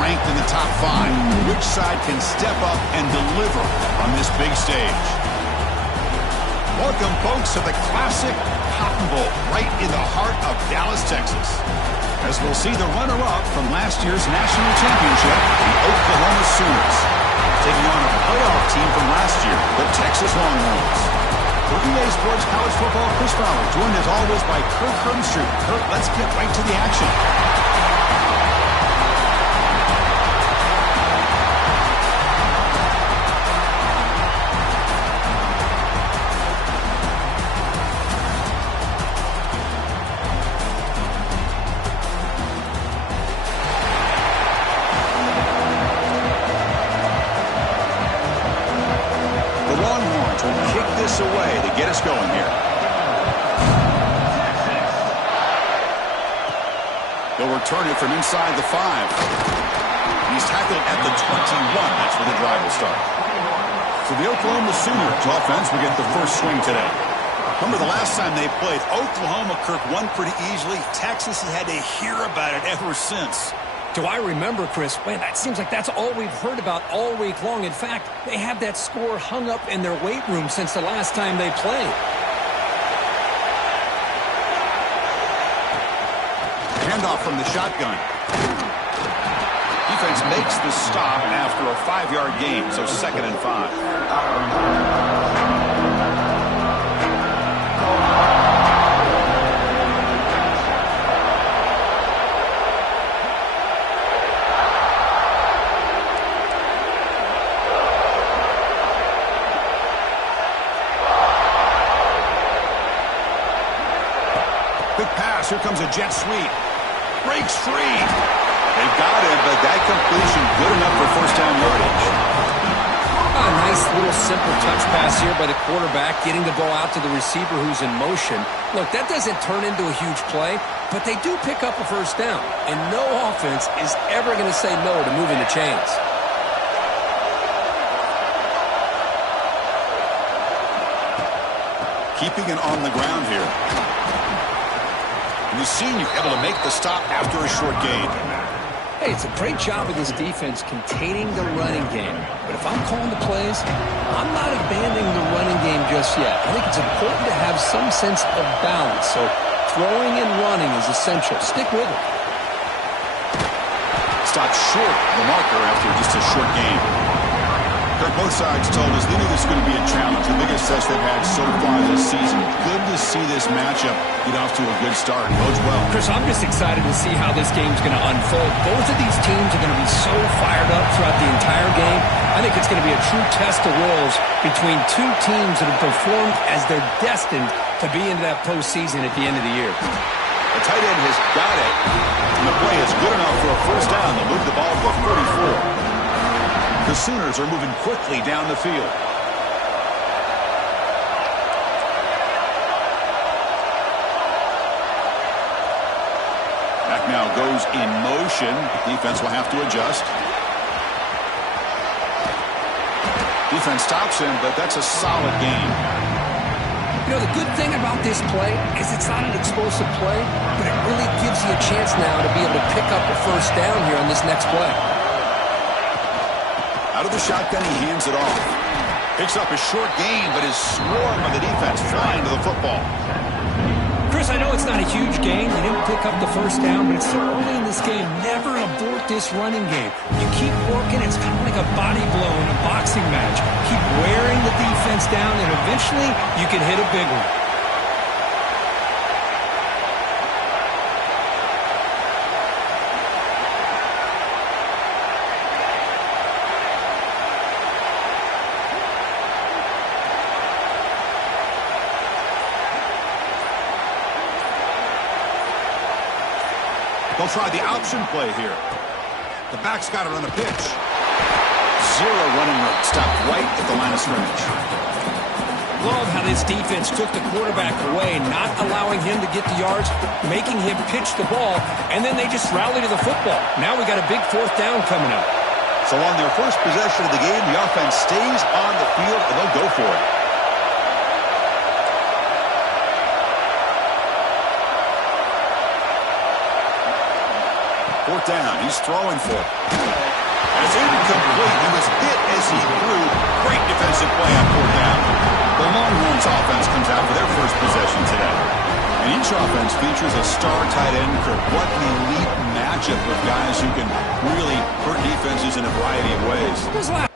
ranked in the top 5. Which side can step up and deliver on this big stage? Welcome, folks, to the classic Cotton Bowl right in the heart of Dallas, Texas. As we'll see the runner-up from last year's national championship, the Oklahoma Sooners, taking on a playoff team from last year, the Texas Longhorns. For EA Sports College Football, Chris Fowler, joined as always by Kirk Herbstreit. Kirk, let's get right to the action. Away to get us going here. They'll return it from inside the 5. He's tackled at the 21. That's where the drive will start. So the Oklahoma Sooners offense will get the first swing today. Remember the last time they played, Oklahoma, Kirk, won pretty easily. Texas has had to hear about it ever since. Do I remember, Chris? Man, that seems like that's all we've heard about all week long. In fact, they have that score hung up in their weight room since the last time they played. Handoff from the shotgun. Defense makes the stop after a 5-yard gain, so 2nd and 5. Here comes a jet sweep. Breaks free. They've got him, but that completion good enough for first down yardage. A nice little simple touch pass here by the quarterback, getting the ball out to the receiver who's in motion. Look, that doesn't turn into a huge play, but they do pick up a first down, and no offense is ever going to say no to moving the chains. Keeping it on the ground here. We've seen you able to make the stop after a short gain. Hey, it's a great job of this defense containing the running game. But if I'm calling the plays, I'm not abandoning the running game just yet. I think it's important to have some sense of balance. So throwing and running is essential. Stick with it. Stopped short of the marker after just a short gain. Kirk, both sides told us they knew this was going to be a challenge, the biggest test they've had so far this season. Good to see this matchup get off to a good start. Bodes well. Chris, I'm just excited to see how this game's going to unfold. Both of these teams are going to be so fired up throughout the entire game. I think it's going to be a true test of wills between two teams that have performed as they're destined to be into that postseason at the end of the year. The tight end has got it, and the play is good enough for a first down to move the ball to the 44. The Sooners are moving quickly down the field. Back now goes in motion. Defense will have to adjust. Defense stops him, but that's a solid game. You know, the good thing about this play is it's not an explosive play, but it really gives you a chance now to be able to pick up a first down here on this next play. Out of the shotgun, he hands it off. Picks up a short gain, but is swarmed by the defense flying to the football. Chris, I know it's not a huge gain. You didn't pick up the first down, but it's so early in this game. Never abort this running game. You keep working. It's kind of like a body blow in a boxing match. Keep wearing the defense down, and eventually you can hit a big one. They'll try the option play here. The back's got it on the pitch. Zero running room. Stopped right at the line of scrimmage. Love how this defense took the quarterback away, not allowing him to get the yards, making him pitch the ball, and then they just rally to the football. Now we got a big fourth down coming up. So on their first possession of the game, the offense stays on the field, and they'll go for it. Fourth down. He's throwing for it. And it's incomplete. He was hit as he threw. Great defensive play on fourth down. The Longhorns offense comes out for their first possession today. And each offense features a star tight end. What an elite matchup of guys who can really hurt defenses in a variety of ways.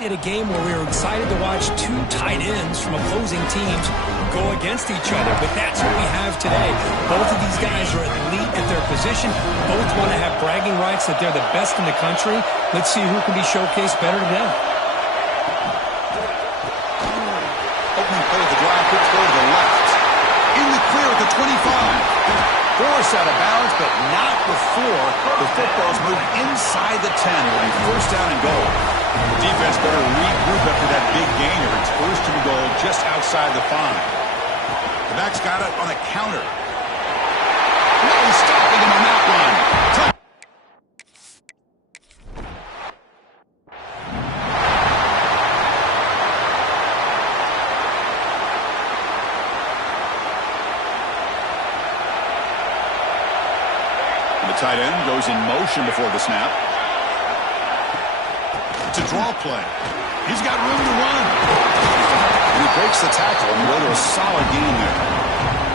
In a game where we were excited to watch two tight ends from opposing teams go against each other, but that's what we have today. Both of these guys are elite at their position. Both want to have bragging rights that they're the best in the country. Let's see who can be showcased better today. Opening play of the drive, quick throw to the left. In the clear at the 25. Forced out of bounds, but not before the football's moved inside the 10. It'll be first down and goal. The defense better regroup after that big gainer. It's first and goal just outside the 5. The back's got it on a counter. No stopping him on that one. The tight end goes in motion before the snap. It's a draw play. He's got room to run. And he breaks the tackle on the way to a solid gain there.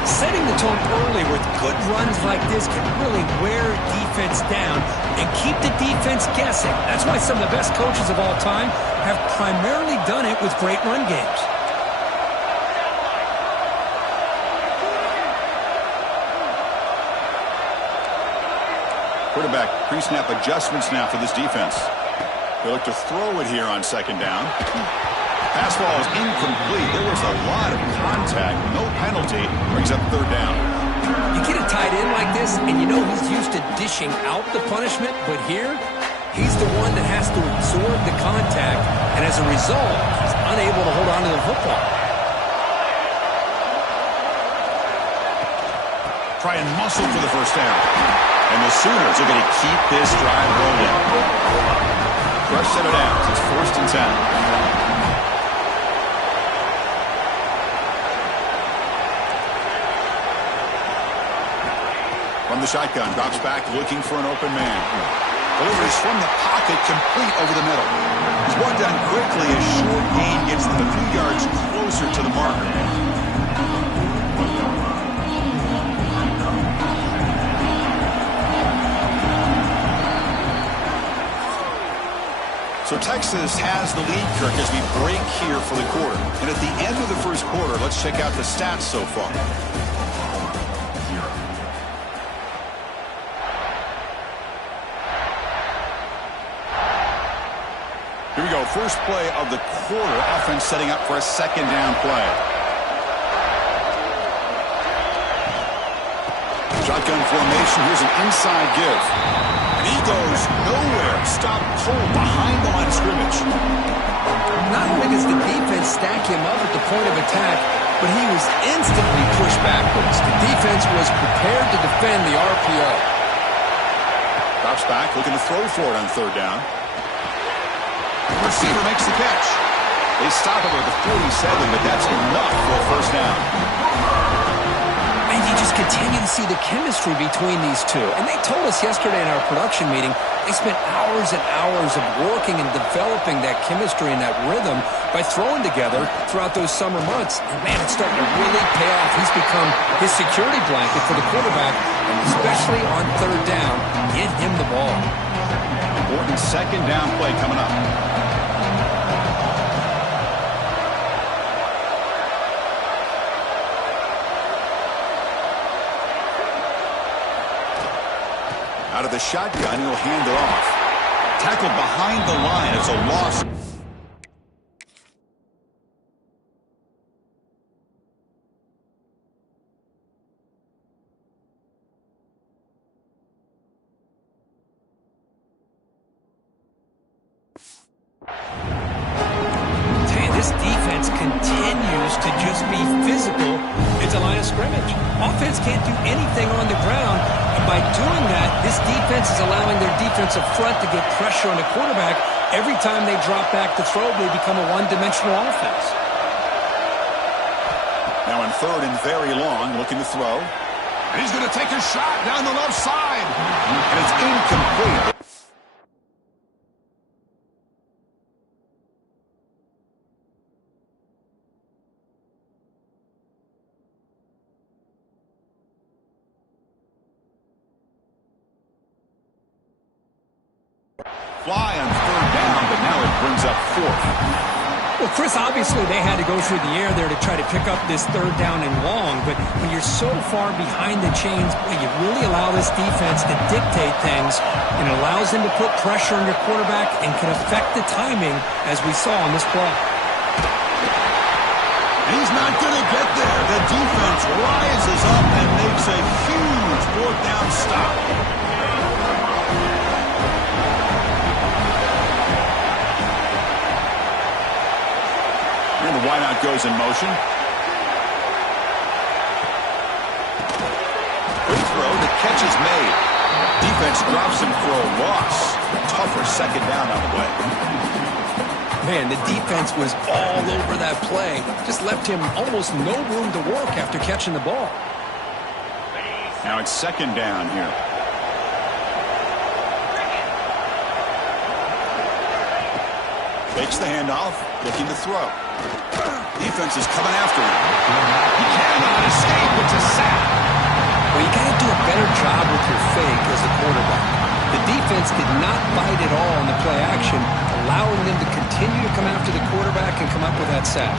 Setting the tone early with good runs like this can really wear defense down and keep the defense guessing. That's why some of the best coaches of all time have primarily done it with great run games. Quarterback pre-snap adjustments now for this defense. They look to throw it here on second down. Pass ball is incomplete. There was a lot of contact. No penalty. Brings up third down. You get a tight end like this, and you know he's used to dishing out the punishment, but here, he's the one that has to absorb the contact, and as a result, he's unable to hold on to the football. Try and muscle for the first down. And the Sooners are going to keep this drive rolling. Rush set it out. It's first and 10. From the shotgun, drops back looking for an open man. Delivers from the pocket, complete over the middle. It's one done quickly. A short gain gets them a few yards closer to the marker. So Texas has the lead, Kirk, as we break here for the quarter. And at the end of the first quarter, let's check out the stats so far. Here we go. First play of the quarter. Offense setting up for a second down play. Shotgun formation. Here's an inside give. And he goes nowhere. Stop cold behind the line of scrimmage. Not only does the defense stack him up at the point of attack, but he was instantly pushed backwards. The defense was prepared to defend the RPO. Drops back, looking to throw for it on third down. The receiver makes the catch. They stop him at the 47, but that's enough for a first down. And you just continue to see the chemistry between these two. And they told us yesterday in our production meeting, they spent hours and hours of working and developing that chemistry and that rhythm by throwing together throughout those summer months. And, man, it's starting to really pay off. He's become his security blanket for the quarterback, and especially on third down, get him the ball. Important second down play coming up. Out of the shotgun, he'll hand it off. Tackled behind the line. It's a loss. this defense continues to just be physical at the line of scrimmage. Offense can't do anything on the ground, and by doing that, this defense is allowing their defensive front to get pressure on the quarterback. Every time they drop back to throw, they become a one-dimensional offense. Now in third and very long, looking to throw. And he's going to take a shot down the left side. And it's incomplete. Fly on third down, but now it brings up fourth. Well, Chris, obviously they had to go through the air there to try to pick up this third down and long, but when you're so far behind the chains, boy, you really allow this defense to dictate things, and it allows them to put pressure on your quarterback and can affect the timing, as we saw on this play. He's not going to get there. The defense rises up and makes a huge fourth down stop. And the wideout goes in motion. Good throw. The catch is made. Defense drops him for a loss. Tougher second down on the way. Man, the defense was all over that play. Just left him almost no room to work after catching the ball. Now it's second down here. Takes the handoff, looking to throw. Defense is coming after him. He cannot escape. It's a sack. Well, you got to do a better job with your fake as a quarterback. The defense did not bite at all on the play action, allowing them to continue to come after the quarterback and come up with that sack.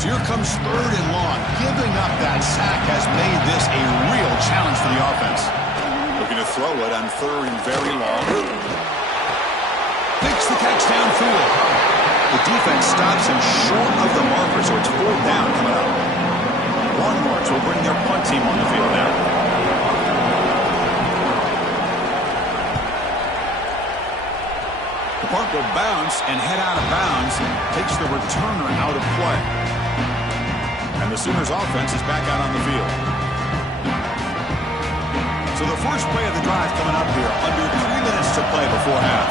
So here comes third and long. Giving up that sack has made this a real challenge for the offense. Looking to throw it on third and very long. Makes the catch downfield. The defense stops him short of the marker, so it's fourth down coming up. Longhorns will bring their punt team on the field now. The punt will bounce and head out of bounds. Takes the returner out of play. And the Sooners offense is back out on the field. So the first play of the drive coming up here. Under 3 minutes to play before half.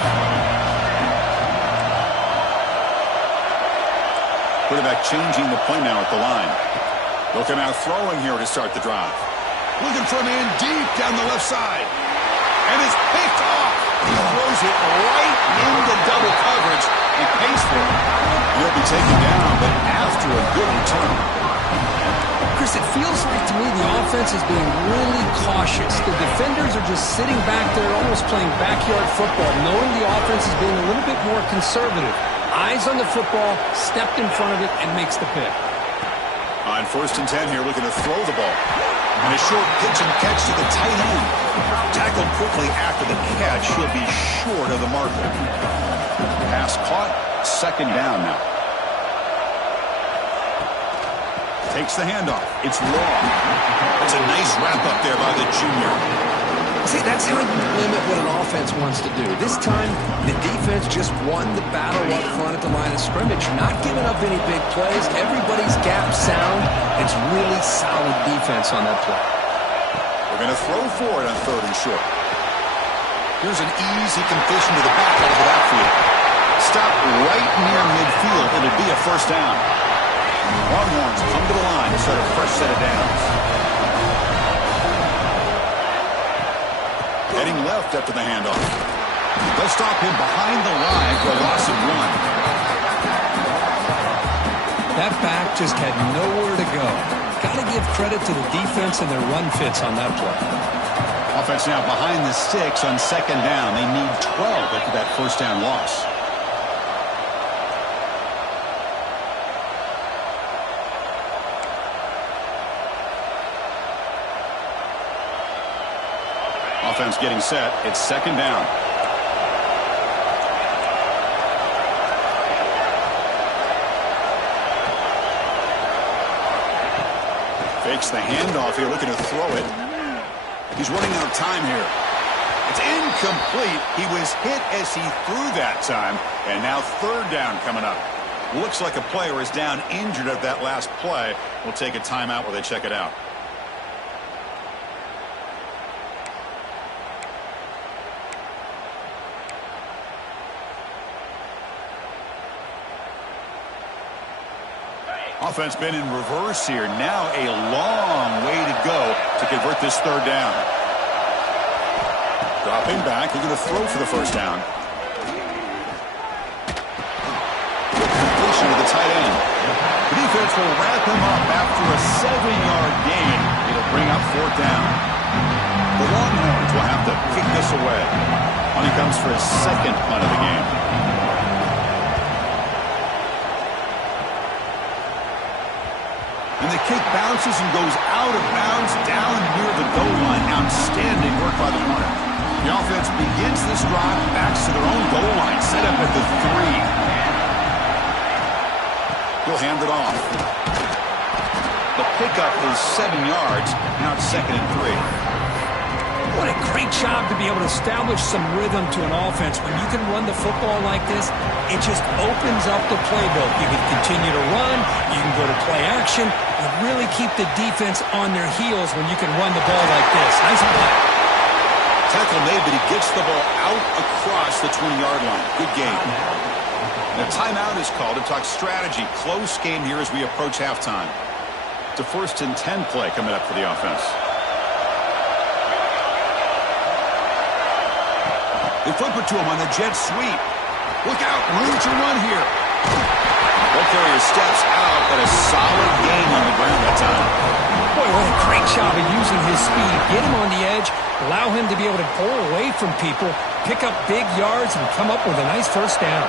Quarterback changing the play now at the line. Looking out throwing here to start the drive. Looking for a man deep down the left side. And it's picked off. He throws it right into double coverage and pays for it. He'll be taken down, but after a good return. Chris, it feels like to me the offense is being really cautious. The defenders are just sitting back there almost playing backyard football, knowing the offense is being a little bit more conservative. Eyes on the football, stepped in front of it, and makes the pick. On first and 10 here, looking to throw the ball. And a short pitch and catch to the tight end. Tackled quickly after the catch. He'll be short of the marker. Pass caught. Second down now. Takes the handoff. It's long. That's a nice wrap-up there by the junior. See, that's how you limit what an offense wants to do. This time, the defense just won the battle up front at the line of scrimmage, not giving up any big plays. Everybody's gap sound. It's really solid defense on that play. We're going to throw for it on third and short. Here's an easy completion to the back out of the backfield. Stop right near midfield. It'll be a first down. Longhorns come to the line to start a fresh set of downs. Heading left after the handoff. They'll stop him behind the line for a loss of 1. That back just had nowhere to go. Got to give credit to the defense and their run fits on that play. Offense now behind the sticks on second down. They need 12 after that first down loss. Offense getting set. It's second down. Fakes the handoff here, looking to throw it. He's running out of time here. It's incomplete. He was hit as he threw that time. And now third down coming up. Looks like a player is down injured at that last play. We'll take a timeout while they check it out. Offense been in reverse here. Now a long way to go to convert this third down. Dropping back. He's going to throw for the first down. Completion to the tight end. The defense will wrap him up after a 7-yard gain. It'll bring up fourth down. The Longhorns will have to kick this away. Money comes for his second punt of the game. And the kick bounces and goes out of bounds down near the goal line. Outstanding work by the punter. The offense begins this drive, backs to their own goal line, set up at the 3. He'll hand it off. The pickup is 7 yards. Now it's 2nd and 3. What a great job to be able to establish some rhythm to an offense. When you can run the football like this, it just opens up the playbook. You can continue to run. You can go to play action. You really keep the defense on their heels when you can run the ball like this. Nice play. Tackle made, but he gets the ball out across the 20-yard line. Good game. The timeout is called to talk strategy. Close game here as we approach halftime. It's a 1st and 10 play coming up for the offense. They flip it to him on the jet sweep. Look out, room to run here. Ball carrier steps out, but a solid gain on the ground that time. Boy, what a great job of using his speed. Get him on the edge, allow him to be able to pull away from people, pick up big yards, and come up with a nice first down.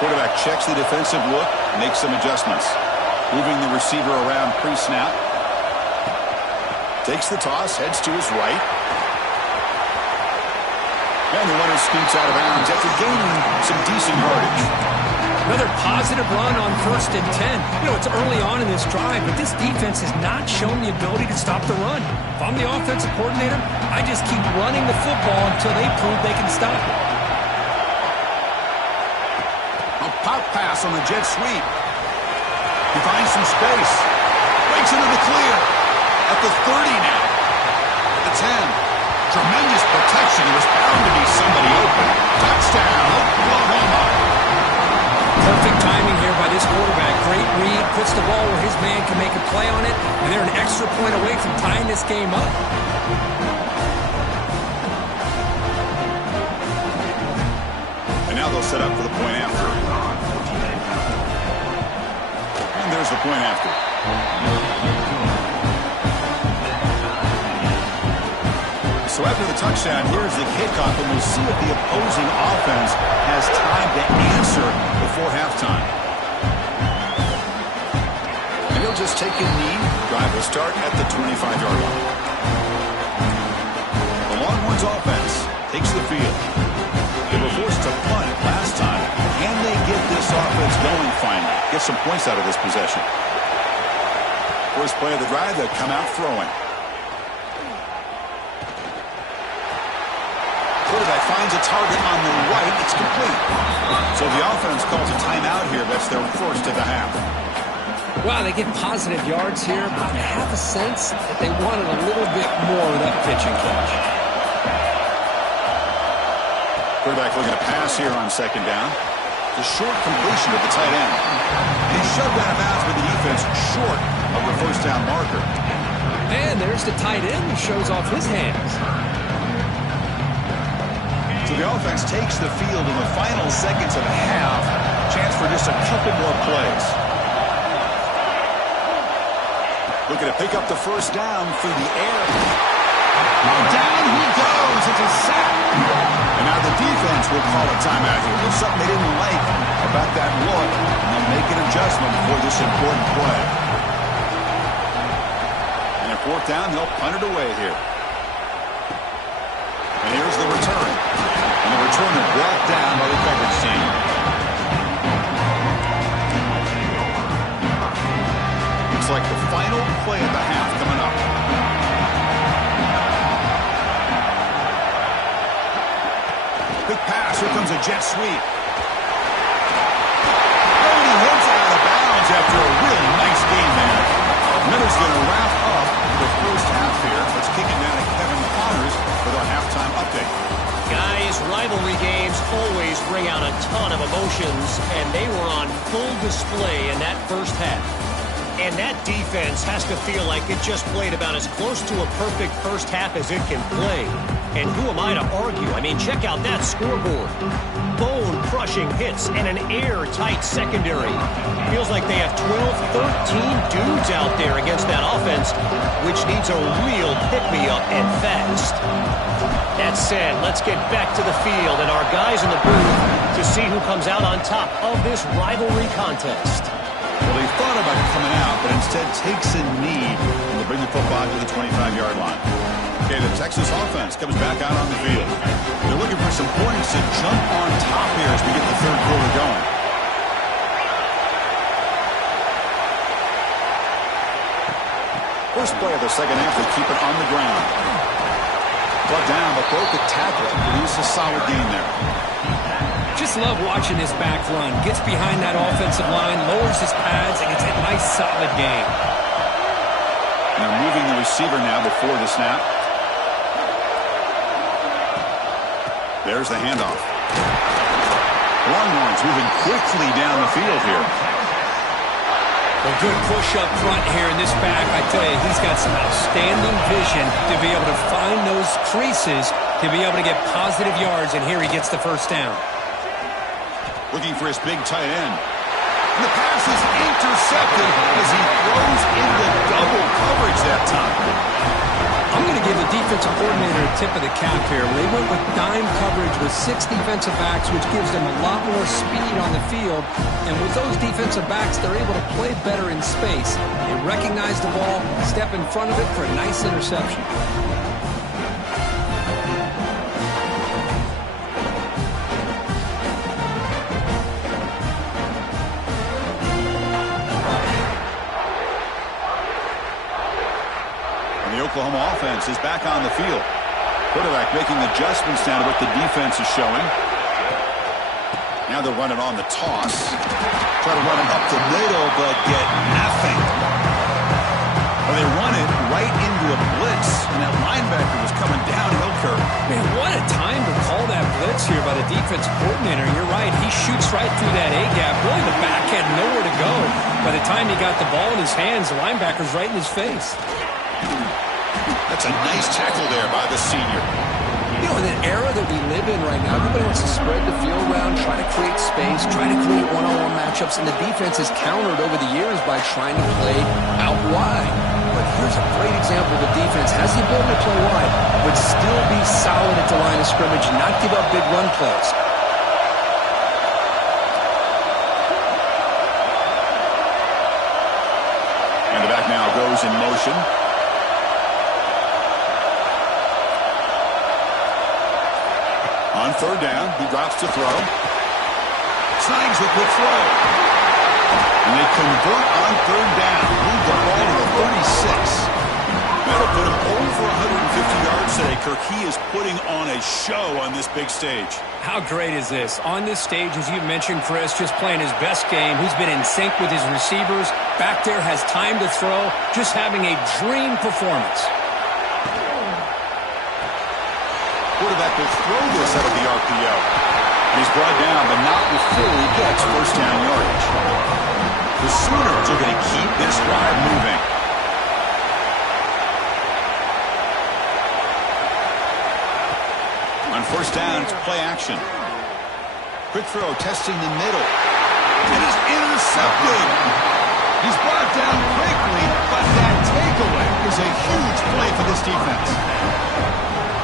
Quarterback checks the defensive look, makes some adjustments. Moving the receiver around pre-snap. Takes the toss, heads to his right. And the runner scoots out of bounds after gaining some decent yardage. Another positive run on 1st and 10. You know, it's early on in this drive, but this defense has not shown the ability to stop the run. If I'm the offensive coordinator, I just keep running the football until they prove they can stop it. A pop pass on the jet sweep. He finds some space. Breaks into the clear. At the 30 now. At the 10. Tremendous protection. There was bound to be somebody open. Touchdown, Oklahoma. Perfect timing here by this quarterback. Great read, puts the ball where his man can make a play on it, and they're an extra point away from tying this game up. And now they'll set up for the point after. And there's the point after. So after the touchdown, here's the kickoff, and we'll see if the opposing offense has time to answer before halftime. And he'll just take a knee. Drive will start at the 25-yard line. The Longhorns offense takes the field. They were forced to punt last time. Can they get this offense going finally? Get some points out of this possession. First play of the drive, they'll come out throwing. Quarterback finds a target on the right. It's complete. So the offense calls a timeout here. That's their first of the half. Wow, they get positive yards here, but I have a sense that they wanted a little bit more of that pitching catch. Quarterback looking to pass here on 2nd down. The short completion of the tight end. And he's shoved out of bounds with the defense short of the first down marker. And there's the tight end who shows off his hands. So the offense takes the field in the final seconds of the half. Chance for just a couple more plays. Looking to pick up the first down through the air. Oh, down he goes. It's a sack. And now the defense will call a timeout here. There's something they didn't like about that look. And they'll make an adjustment for this important play. And at 4th down, they'll punt it away here. And here's the return. And the returner brought down by the coverage team. Looks like the final play of the half coming up. pass. Here comes a jet sweep. Oh, and he heads out of bounds after a really nice game there. Miller's going to wrap up the first half here. Let's kick it down to Kevin Connors with our halftime update. Guys, rivalry games always bring out a ton of emotions, and they were on full display in that first half. And that defense has to feel like it just played about as close to a perfect first half as it can play. And who am I to argue? I mean, check out that scoreboard. Bone-crushing hits and an airtight secondary. Feels like they have 12, 13 dudes out there against that offense, which needs a real pick-me-up and fast. That said, let's get back to the field and our guys in the booth to see who comes out on top of this rivalry contest. Well, they thought about coming out, but instead takes a knee to bring the football to the 25-yard line. Okay, the Texas offense comes back out on the field. They're looking for some points to jump on top here as we get the third quarter going. First play of the second half, they keep it on the ground. Brought down, but broke the tackle. Produced a solid gain there. Just love watching this back run. Gets behind that offensive line, lowers his pads, and gets a nice solid gain. They're moving the receiver now before the snap. There's the handoff. Longhorns moving quickly down the field here. A good push up front here in this back. I tell you, he's got some outstanding vision to be able to find those creases, to be able to get positive yards, and here he gets the first down. Looking for his big tight end. And the pass is intercepted as he throws into double coverage that time. I'm going to give the defensive coordinator a tip of the cap here. They went with dime coverage with 6 defensive backs, which gives them a lot more speed on the field. And with those defensive backs, they're able to play better in space. They recognize the ball, step in front of it for a nice interception. Oklahoma offense is back on the field. Quarterback making adjustments now to what the defense is showing. Now they're running on the toss. Try to run it up the middle, but get nothing. Well, they run it right into a blitz, and that linebacker was coming downhill curve. Man, what a time to call that blitz here by the defensive coordinator. You're right. He shoots right through that A-gap. Really, the back had nowhere to go. By the time he got the ball in his hands, the linebacker's right in his face. That's a nice tackle there by the senior. You know, in an era that we live in right now, everybody wants to spread the field around, try to create space, try to create one-on-one matchups, and the defense has countered over the years by trying to play out wide. But here's a great example of the defense has the ability to play wide, but still be solid at the line of scrimmage and not give up big run plays. And the back now goes in motion. On third down, he drops to throw. Snags a quick throw. And they convert on third down. Move the ball to the 36. That'll put him over 150 yards today, Kirk. He is putting on a show on this big stage. How great is this? On this stage, as you mentioned, Chris, just playing his best game. He's been in sync with his receivers. Back there, has time to throw. Just having a dream performance. Quarterback will throw this out of the RPO. And he's brought down, but not before he gets first down yardage. The Sooners are going to keep this drive moving. On first down, it's play action. Quick throw, testing the middle. It is intercepted. He's brought down quickly, but that takeaway is a huge play for this defense.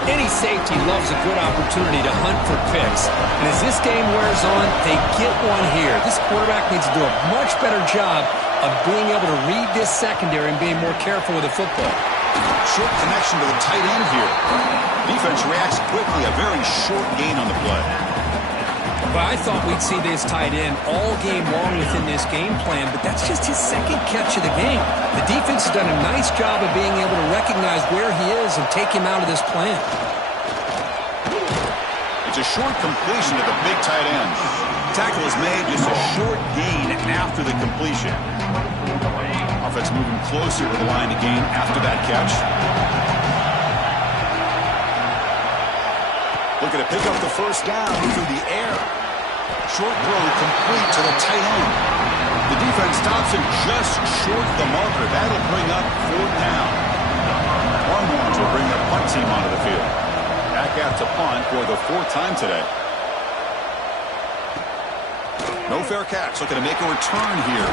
Any safety loves a good opportunity to hunt for picks. And as this game wears on, they get one here. This quarterback needs to do a much better job of being able to read this secondary and being more careful with the football. Short connection to the tight end here. Defense reacts quickly. A very short gain on the play. But I thought we'd see this tight end all game long within this game plan, but that's just his second catch of the game. The defense has done a nice job of being able to recognize where he is and take him out of this plan. It's a a short completion to the big tight end. Tackle is made, just a short gain after the completion. Offense moving closer to the line to gain after that catch. Looking to pick up the first down through the air. Short throw complete to the tight end. The defense stops him just short of the marker. That'll bring up 4th down. Longhorns will bring their punt team onto the field. Back out to punt for the 4th time today. No fair catch. Looking to make a return here.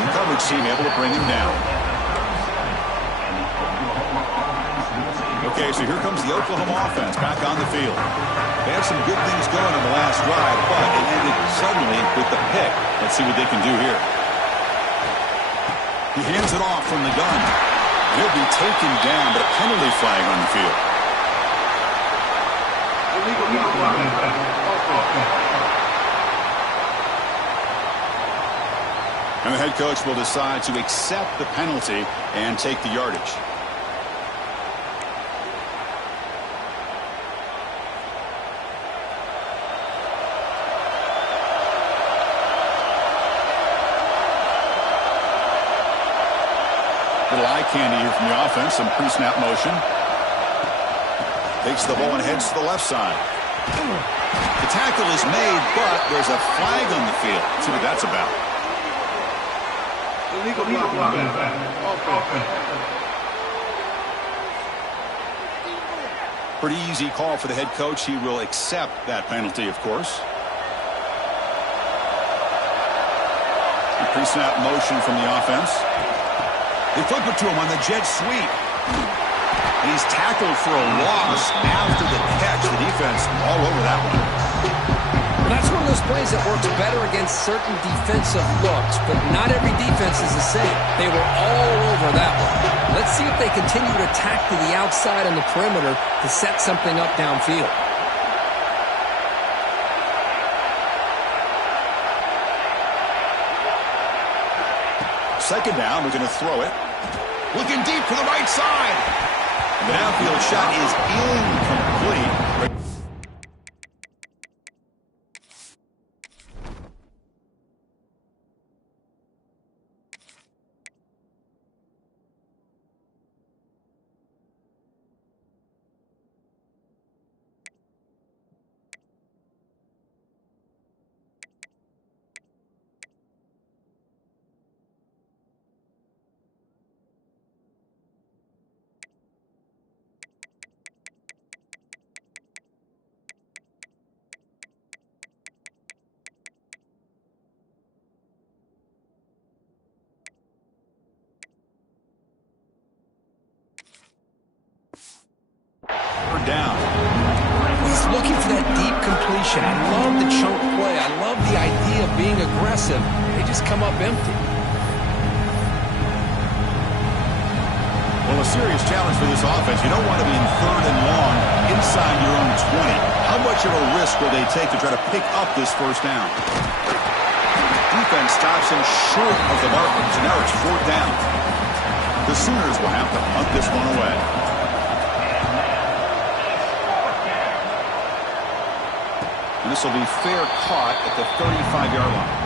The coverage team able to bring him down. Okay, so here comes the Oklahoma offense back on the field. They had some good things going on the last drive, but it ended suddenly with the pick. Let's see what they can do here. He hands it off from the gun. He'll be taken down, but a penalty flag on the field. And the head coach will decide to accept the penalty and take the yardage. Little eye candy here from the offense. Some pre-snap motion. Takes the ball and heads to the left side. The tackle is made, but there's a flag on the field. Let's see what that's about. Pretty easy call for the head coach. He will accept that penalty, of course. Pre-snap motion from the offense. They flip it to him on the jet sweep. And he's tackled for a loss after the catch. The defense all over that one. Well, that's one of those plays that works better against certain defensive looks, but not every defense is the same. They were all over that one. Let's see if they continue to attack to the outside on the perimeter to set something up downfield. Second down, we're going to throw it. Looking deep to the right side. The downfield shot is incomplete. Down. He's looking for that deep completion. I love the chunk play. I love the idea of being aggressive. They just come up empty. Well, a serious challenge for this offense. You don't want to be in 3rd and long inside your own 20. How much of a risk will they take to try to pick up this first down? Defense stops him short of the marker. So now it's 4th down. The Sooners will have to punt this one away. And this will be fair caught at the 35-yard line.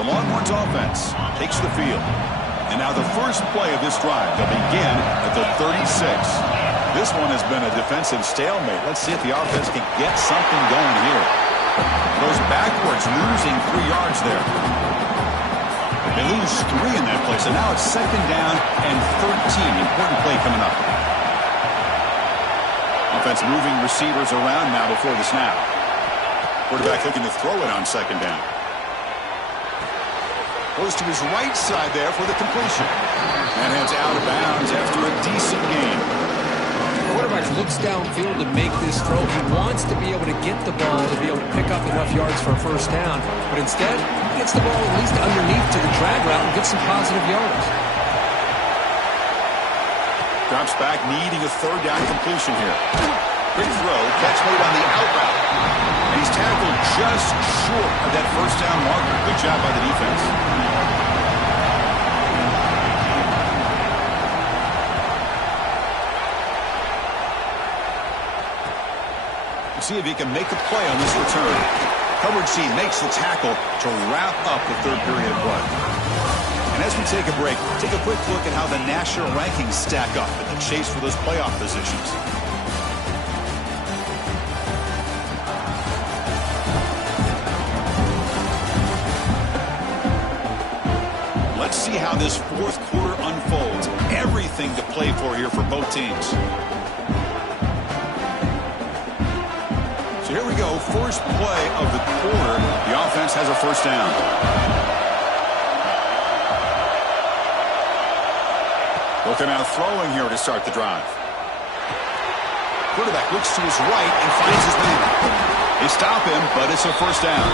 The Longhorns offense takes the field. And now the first play of this drive. They'll begin at the 36. This one has been a defensive stalemate. Let's see if the offense can get something going here. Goes backwards, losing 3 yards there. They lose 3 in that play. So now it's 2nd down and 13. Important play coming up. Offense moving receivers around now before the snap. Quarterback looking to throw it on 2nd down. Goes to his right side there for the completion. And heads out of bounds after a decent gain. The quarterback looks downfield to make this throw. He wants to be able to get the ball to be able to pick up enough yards for a first down. But instead, he gets the ball at least underneath to the drag route and gets some positive yards. Drops back, needing a 3rd down completion here. Quick throw, catch made on the out route. And he's tackled just short of that first down marker. Good job by the defense. see if he can make a play on this return. Coverage C makes the tackle to wrap up the third period play. And as we take a break, take a quick look at how the national rankings stack up in the chase for those playoff positions. Let's see how this fourth quarter unfolds. Everything to play for here for both teams. So here we go. First play of the quarter. The offense has a first down. Looking out throwing here to start the drive. Quarterback looks to his right and finds his man. They stop him, but it's a first down.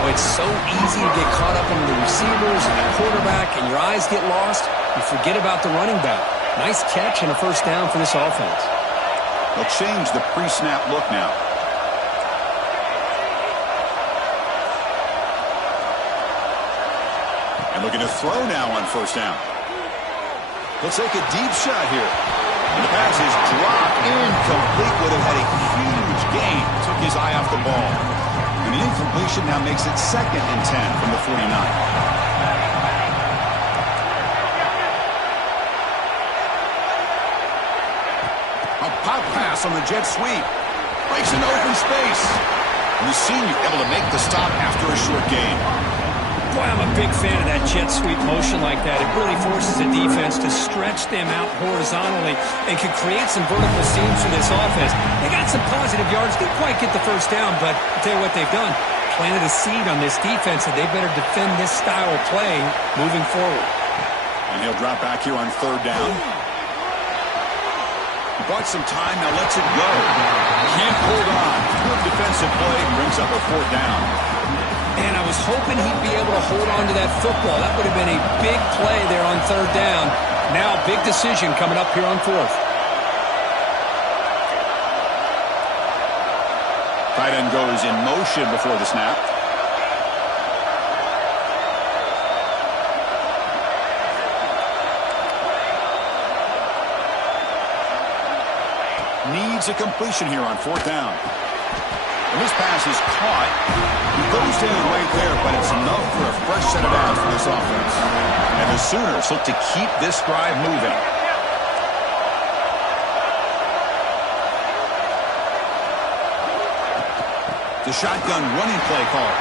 Oh, it's so easy to get caught up on the receivers and the quarterback, and your eyes get lost. You forget about the running back. Nice catch and a first down for this offense. They'll change the pre-snap look now. And looking to throw now on first down. He'll take a deep shot here. And the pass is dropped incomplete. Would have had a huge gain. Took his eye off the ball. And the incompletion now makes it 2nd and 10 from the 49. A pop pass on the jet sweep. Breaks into open space. And the senior able to make the stop after a short gain. Boy, I'm a big fan of that jet sweep motion like that. It really forces the defense to stretch them out horizontally and can create some vertical seams for this offense. They got some positive yards. Didn't quite get the first down, but I'll tell you what they've done. Planted a seed on this defense, and they better defend this style of play moving forward. And he'll drop back here on third down. He bought some time, now lets it go. Can't hold on. Good defensive play, brings up a fourth down. And I was hoping he'd be able to hold on to that football. That would have been a big play there on third down. Now, big decision coming up here on fourth. Tight end goes in motion before the snap. Needs a completion here on fourth down. And this pass is caught. He goes down right there, but it's enough for a fresh set of downs for this offense. And the Sooners look to keep this drive moving. The shotgun running play call.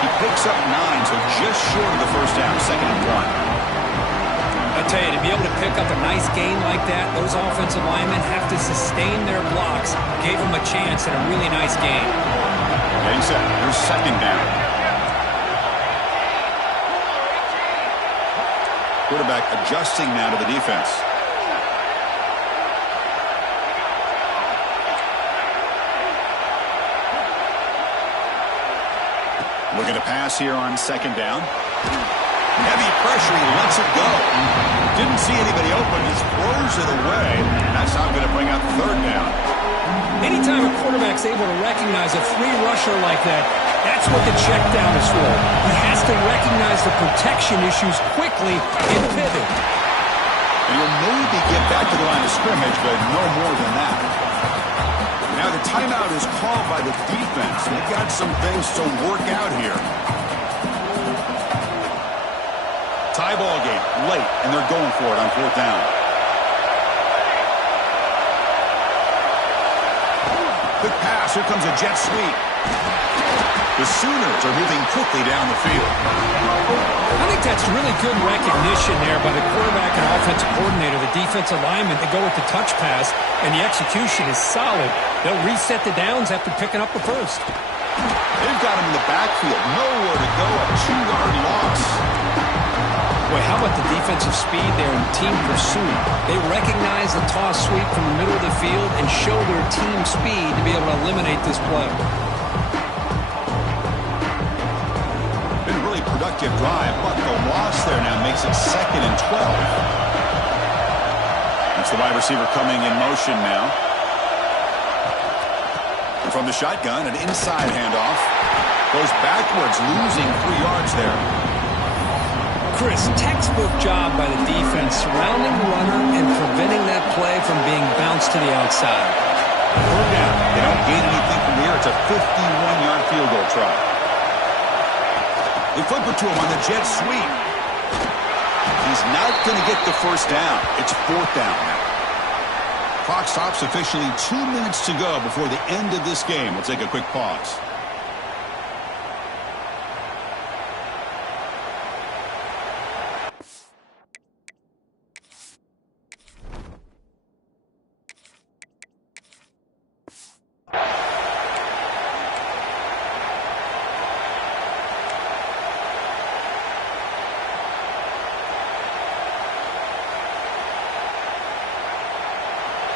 He picks up 9, so just short of the first down, 2nd and 1. I tell you, to be able to pick up a nice gain like that, those offensive linemen have to sustain their blocks. Gave them a chance at a really nice gain. Getting set. Here's 2nd down. Quarterback adjusting now to the defense. Looking to pass here on 2nd down. Heavy pressure, he lets it go. Didn't see anybody open, just throws it away. That's not going to bring up third down. Anytime a quarterback's able to recognize a free rusher like that, that's what the check down is for. He has to recognize the protection issues quickly and pivot. And he'll maybe get back to the line of scrimmage, but no more than that. Now the timeout is called by the defense. They've got some things to work out here. Tie ball game late, and they're going for it on fourth down. Quick pass. Here comes a jet sweep. The Sooners are moving quickly down the field. I think that's really good recognition there by the quarterback and offensive coordinator, the defensive lineman. They go with the touch pass, and the execution is solid. They'll reset the downs after picking up the first. They've got him in the backfield. Nowhere to go. A 2-yard loss. Boy, how about the defensive speed there in team pursuit? They recognize the toss sweep from the middle of the field and show their team speed to be able to eliminate this play. Been a really productive drive, but the loss there now makes it 2nd and 12. That's the wide receiver coming in motion now. And from the shotgun, an inside handoff. Goes backwards, losing 3 yards there. Chris, textbook job by the defense surrounding the runner and preventing that play from being bounced to the outside. Third down. They don't gain anything from here. It's a 51-yard field goal try. They flip it to him on the jet sweep. He's not going to get the first down. It's fourth down now. Clock stops officially 2 minutes to go before the end of this game. We'll take a quick pause.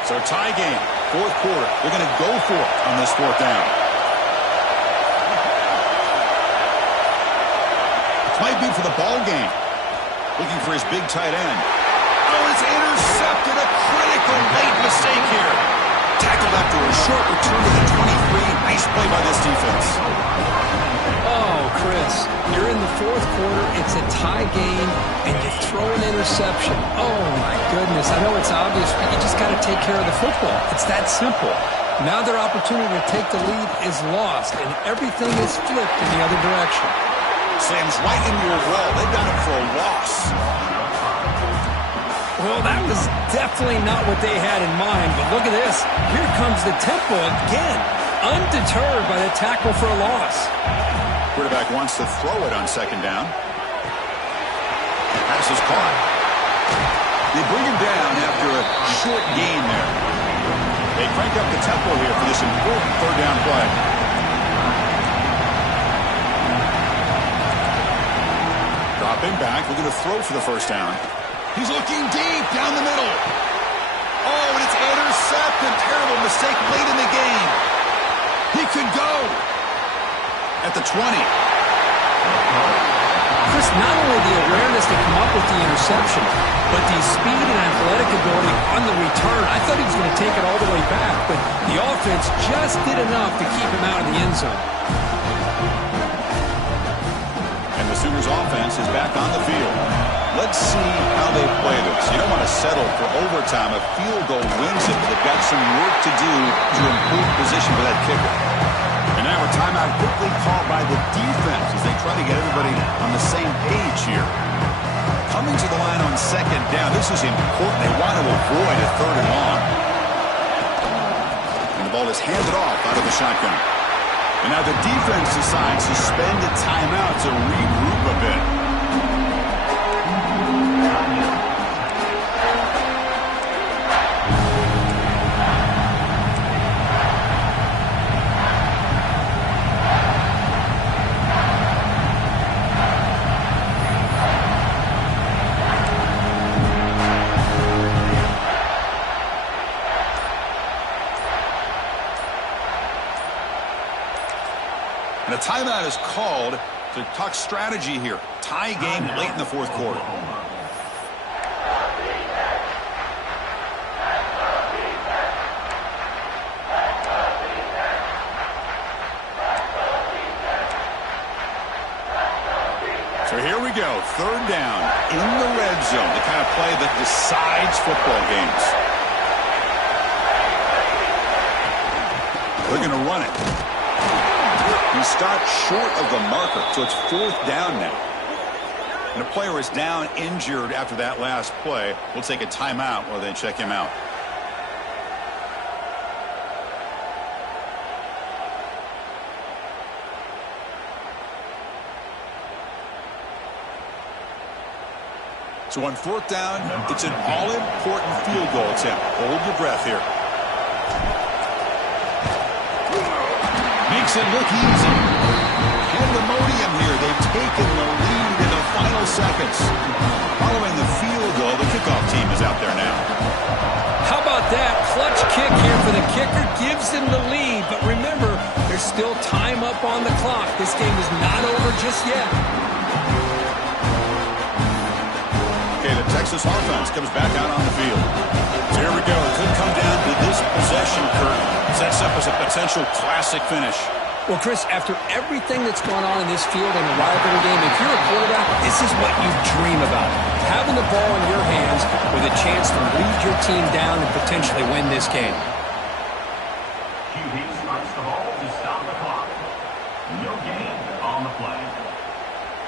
So tie game, fourth quarter. They're going to go for it on this fourth down. This might be for the ball game. Looking for his big tight end. Oh, it's intercepted. A critical late mistake here. Tackled after a short return to the 23. Nice play by this defense. Oh, Chris, you're in the fourth quarter. It's a tie game, and you throw an interception. Oh, my goodness. I know it's obvious, but you just got to take care of the football. It's that simple. Now their opportunity to take the lead is lost, and everything is flipped in the other direction. Slams right into your wall. They've got him for a loss. Well, that was definitely not what they had in mind, but look at this. Here comes the tempo again, undeterred by the tackle for a loss. Quarterback wants to throw it on second down. Pass is caught. They bring him down after a short gain there. They crank up the tempo here for this important third down play. Dropping back, looking to throw for the first down. He's looking deep down the middle. Oh, and it's intercepted. Terrible mistake late in the game. He could go at the 20. Chris, not only the awareness to come up with the interception, but the speed and athletic ability on the return. I thought he was going to take it all the way back, but the offense just did enough to keep him out of the end zone. And the Sooners offense is back on the field. Let's see how they play this. You don't want to settle for overtime. A field goal wins it, but they've got some work to do to improve position for that kicker. And now a timeout quickly called by the defense as they try to get everybody on the same page here. Coming to the line on second down, this is important. They want to avoid a third and long. And the ball is handed off out of the shotgun. And now the defense decides to spend a timeout to regroup a bit. And a timeout is called to talk strategy here. Tie game late in the fourth quarter. So here we go. Third down in the red zone. The kind of play that decides football games. They're going to run it. He stopped short of the marker, so it's fourth down now. And a player is down injured after that last play. We'll take a timeout while they check him out. So on fourth down, it's an all-important field goal attempt. Hold your breath here. Makes it look easy. Pandemonium here. They've taken the lead in the final seconds. Following the field goal, the kickoff team is out there now. How about that? Clutch kick here for the kicker. Gives him the lead. But remember, there's still time up on the clock. This game is not over just yet. Okay, the Texas offense comes back out on the field. So here we go. It could come down to this possession, Kurt. Sets up as a potential classic finish. Well, Chris, after everything that's gone on in this field in a rivalry game, if you're a quarterback, this is what you dream about. Having the ball in your hands with a chance to lead your team down and potentially win this game. on the play.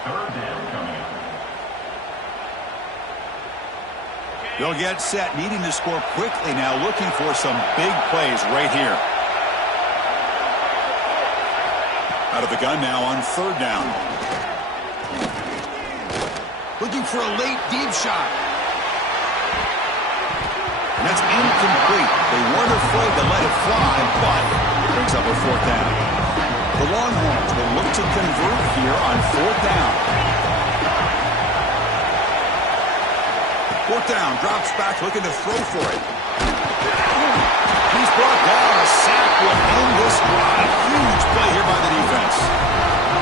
Third down coming up. They'll get set, needing to score quickly now, looking for some big plays right here. Out of the gun now on third down. Looking for a late deep shot. And that's incomplete. They weren't afraid to let it fly, but it brings up a fourth down. The Longhorns will look to convert here on fourth down. Fourth down, drops back, looking to throw for it. He's brought down. A sack will end this drive. Huge play here by the defense.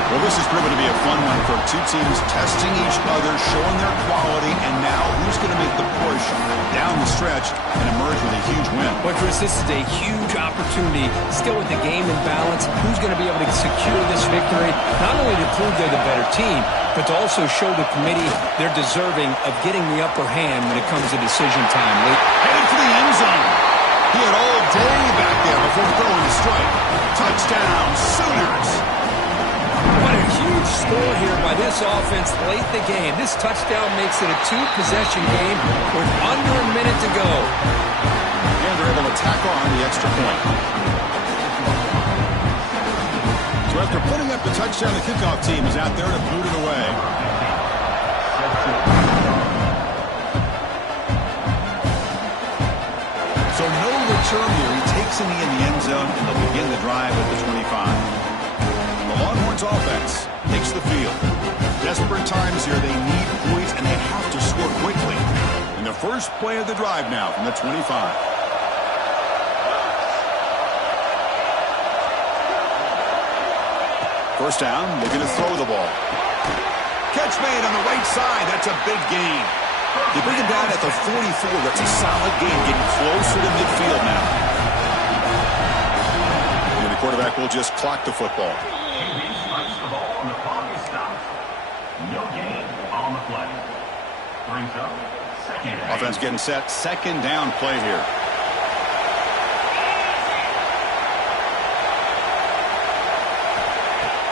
Well, this has proven to be a fun one for two teams testing each other, showing their quality, and now who's going to make the push down the stretch and emerge with a huge win. Well, Chris, this is a huge opportunity. Still with the game in balance, who's going to be able to secure this victory, not only to prove they're the better team, but to also show the committee they're deserving of getting the upper hand when it comes to decision time. Headed for the end zone. He had all day back there before throwing the strike. Touchdown, Sooners. What a huge score here by this offense late in the game. This touchdown makes it a two-possession game with under a minute to go. And they're able to tack on the extra point. So after putting up the touchdown, the kickoff team is out there to boot it away. So no return here. He takes in the end zone, and they'll begin the drive at the 25. The Longhorns offense takes the field. Desperate times here. They need points, and they have to score quickly. And the first play of the drive now from the 25. First down, they're going to throw the ball. Catch made on the right side. That's a big gain. They bring him down at the 44. That's a solid gain, getting closer to midfield now. And the quarterback will just clock the football. The ball and the clock is stopped. No gain on the play. Brings up second down. Offense getting set. Second down play here.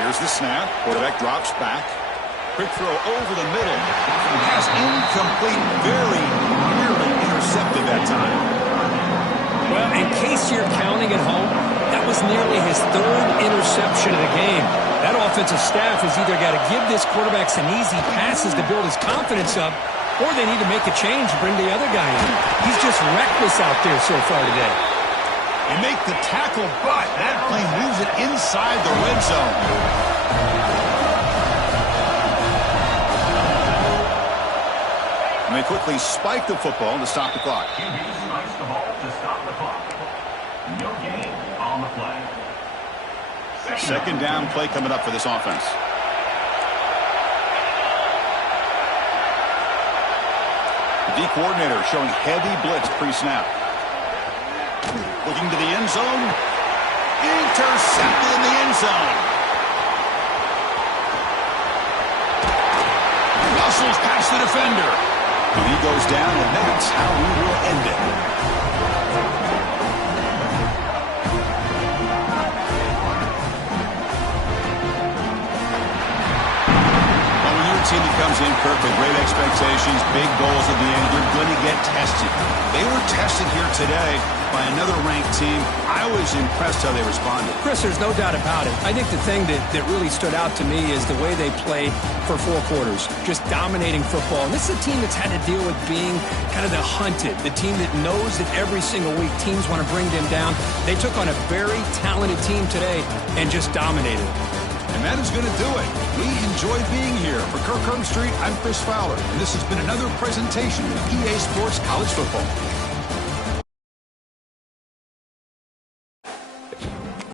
Here's the snap. Quarterback drops back. Quick throw over the middle. Pass incomplete. Very nearly intercepted that time. Well, in case you're counting at home, that was nearly his third interception of the game. That offensive staff has either got to give this quarterback some easy passes to build his confidence up, or they need to make a change and bring the other guy in. He's just reckless out there so far today. They make the tackle, but that plane moves it inside the red zone. And they quickly spike the football to stop the clock. QB spikes the ball to stop the clock. No gain on the play. Second down play coming up for this offense. The D coordinator showing heavy blitz pre-snap. Looking to the end zone. Intercepted in the end zone. Muscles past the defender. And he goes down, and that's how we will end it. Well, when you're a team that comes in, Kirk, with great expectations, big goals at the end, you're going to get tested. They were tested here today by another ranked team. I was impressed how they responded. Chris, there's no doubt about it. I think the thing that really stood out to me is the way they played for 4 quarters, just dominating football. And this is a team that's had to deal with being kind of the hunted, the team that knows that every single week teams want to bring them down. They took on a very talented team today and just dominated. And that is going to do it. We enjoyed being here. For Kirk Herbstreit, I'm Chris Fowler, and this has been another presentation of EA Sports College Football.